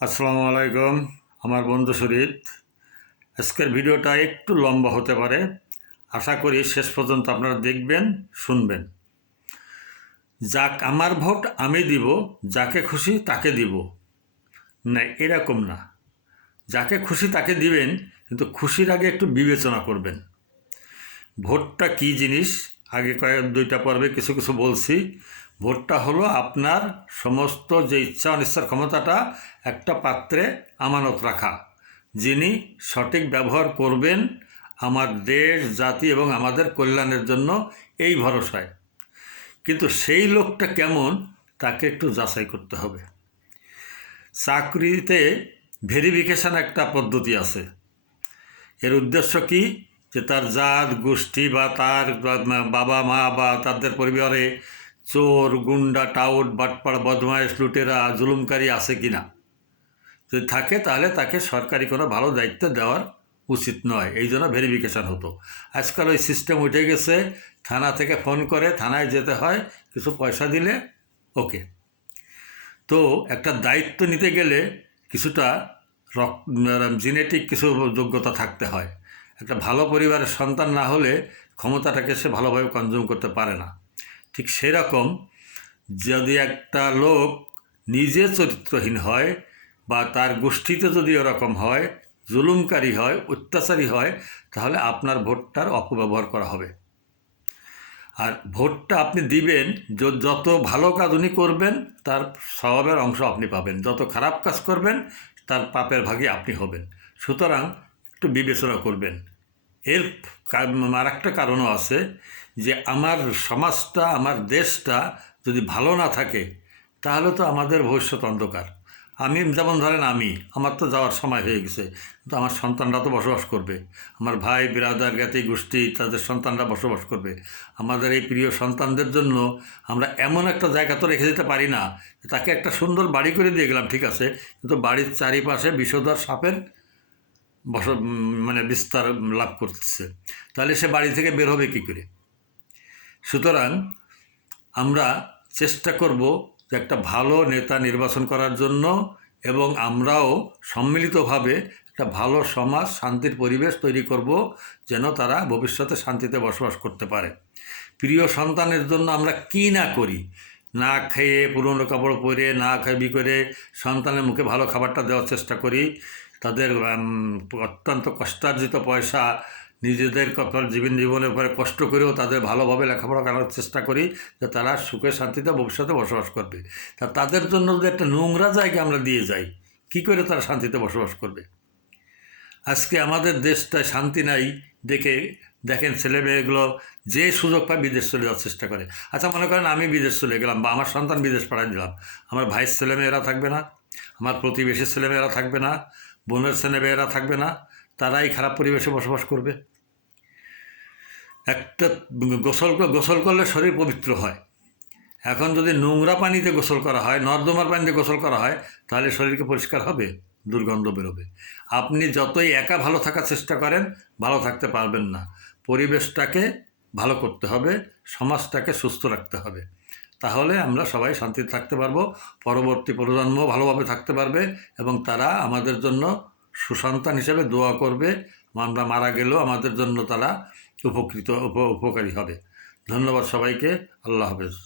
আসসালামু আলাইকুম। আমার বন্ধু শরীফ। আজকের ভিডিওটা একটু লম্বা হতে পারে, আশা করি শেষ পর্যন্ত আপনারা দেখবেন, শুনবেন। আমার ভোট আমি দিব, যাকে খুশি তাকে দিব না, এরকম না। যাকে খুশি তাকে দিবেন, কিন্তু খুশির আগে একটু বিবেচনা করবেন। ভোটটা কী জিনিস আগে দুইটা পর্বে কিছু কিছু বলছি। ভোটটা হলো আপনার সমস্ত যে ইচ্ছা অনিচ্ছার ক্ষমতাটা একটা পাত্রে আমানত রাখা, যিনি সঠিক ব্যবহার করবেন আমার দেশ, জাতি এবং আমাদের কল্যাণের জন্য, এই ভরসায়। কিন্তু সেই লোকটা কেমন, তাকে একটু যাচাই করতে হবে। চাকরিতে ভেরিফিকেশান একটা পদ্ধতি আছে। এর উদ্দেশ্য কি, যে তার জাত গোষ্ঠী বা তার বাবা মা বা তাদের পরিবারে চোর, গুন্ডা, টাউট, বাটপাড়, বদমাইশ, লুটেরা, জুলুমকারী আছে কি না। যদি থাকে তাহলে তাকে সরকারি কোনো ভালো দায়িত্ব দেওয়ার উচিত নয়। এই জন্য ভেরিফিকেশান হতো। আজকাল ওই সিস্টেম উঠে গেছে, থানা থেকে ফোন করে থানায় যেতে হয়, কিছু পয়সা দিলে ওকে। তো একটা দায়িত্ব নিতে গেলে কিছুটা জেনেটিক কিছু যোগ্যতা থাকতে হয়। একটা ভালো পরিবারের সন্তান না হলে ক্ষমতাটাকে সে ভালোভাবে কনজিউম করতে পারে না। ঠিক সেরকম, যদি একটা লোক নিজে চরিত্রহীন হয় বা তার গোষ্ঠীতে যদি ওরকম হয়, জুলুমকারী হয়, অত্যাচারী হয়, তাহলে আপনার ভোটটার অপব্যবহার করা হবে। আর ভোটটা আপনি দিবেন, যত ভালো কাজ উনি করবেন তার স্বভাবের অংশ আপনি পাবেন, যত খারাপ কাজ করবেন তার পাপের ভাগী আপনি হবেন। সুতরাং একটু বিবেচনা করবেন। এর আর একটা কারণও আছে, যে আমার সমাজটা, আমার দেশটা যদি ভালো না থাকে তাহলে তো আমাদের ভবিষ্যৎ অন্ধকার। আমি যেমন ধরেন, আমার তো যাওয়ার সময় হয়ে গেছে, কিন্তু আমার সন্তানরা তো বসবাস করবে, আমার ভাই বিরাদার, জ্ঞাতি গোষ্ঠী, তাদের সন্তানরা বসবাস করবে। আমাদের এই প্রিয় সন্তানদের জন্য আমরা এমন একটা জায়গা তো রেখে দিতে পারি না, তাকে একটা সুন্দর বাড়ি করে দিয়ে গেলাম, ঠিক আছে, কিন্তু বাড়ির চারিপাশে বিষধর সাপের বিস্তার লাভ করতেছে, তাহলে সে বাড়ি থেকে বের হবে কী করে? সুতরাং আমরা চেষ্টা করব যে একটা ভালো নেতা নির্বাচন করার জন্য, এবং আমরাও সম্মিলিতভাবে একটা ভালো সমাজ, শান্তির পরিবেশ তৈরি করব, যেন তারা ভবিষ্যতে শান্তিতে বসবাস করতে পারে। প্রিয় সন্তানের জন্য আমরা কী না করি, না খেয়ে, পুরনো কাপড় পরে, না খাবি করে সন্তানের মুখে ভালো খাবারটা দেওয়ার চেষ্টা করি। তাদের অত্যন্ত কষ্টার্জিত পয়সা নিজেদের জীবনের পরে কষ্ট করেও তাদের ভালোভাবে লেখাপড়া করার চেষ্টা করি, যে তারা সুখে শান্তিতে ভবিষ্যতে বসবাস করবে। তাদের জন্য যদি একটা নোংরা জায়গা আমরা দিয়ে যাই, কী করে তারা শান্তিতে বসবাস করবে? আজকে আমাদের দেশটায় শান্তি নাই দেখেন ছেলেমেয়েগুলো যে সুযোগ পায় বিদেশ চলে যাওয়ার চেষ্টা করে। আচ্ছা, মনে করেন আমি বিদেশ চলে গেলাম, বা আমার সন্তান বিদেশ পাঠিয়ে দিলাম, আমার ভাইয়ের ছেলেমেয়েরা থাকবে না, আমার প্রতিবেশীর ছেলেমেয়েরা থাকবে না, বোনের ছেলেমেয়েরা থাকবে না, তারাই খারাপ পরিবেশে বসবাস করবে। একটা গোসল করলে শরীর পবিত্র হয়। এখন যদি নোংরা পানিতে গোসল করা হয়, নর্দমার পানিতে গোসল করা হয়, তাহলে শরীরকে পরিষ্কার হবে? দুর্গন্ধ বেরোবে। আপনি যতই একা ভালো থাকার চেষ্টা করেন, ভালো থাকতে পারবেন না। পরিবেশটাকে ভালো করতে হবে, সমাজটাকে সুস্থ রাখতে হবে, তাহলে আমরা সবাই শান্তিতে থাকতে পারবো, পরবর্তী প্রজন্ম ভালোভাবে থাকতে পারবে, এবং তারা আমাদের জন্য সুসন্তান হিসেবে দোয়া করবে। আমরা মারা গেলেও আমাদের জন্য তারা উপকারী হবে। ধন্যবাদ সবাইকে। আল্লাহ হাফেজ।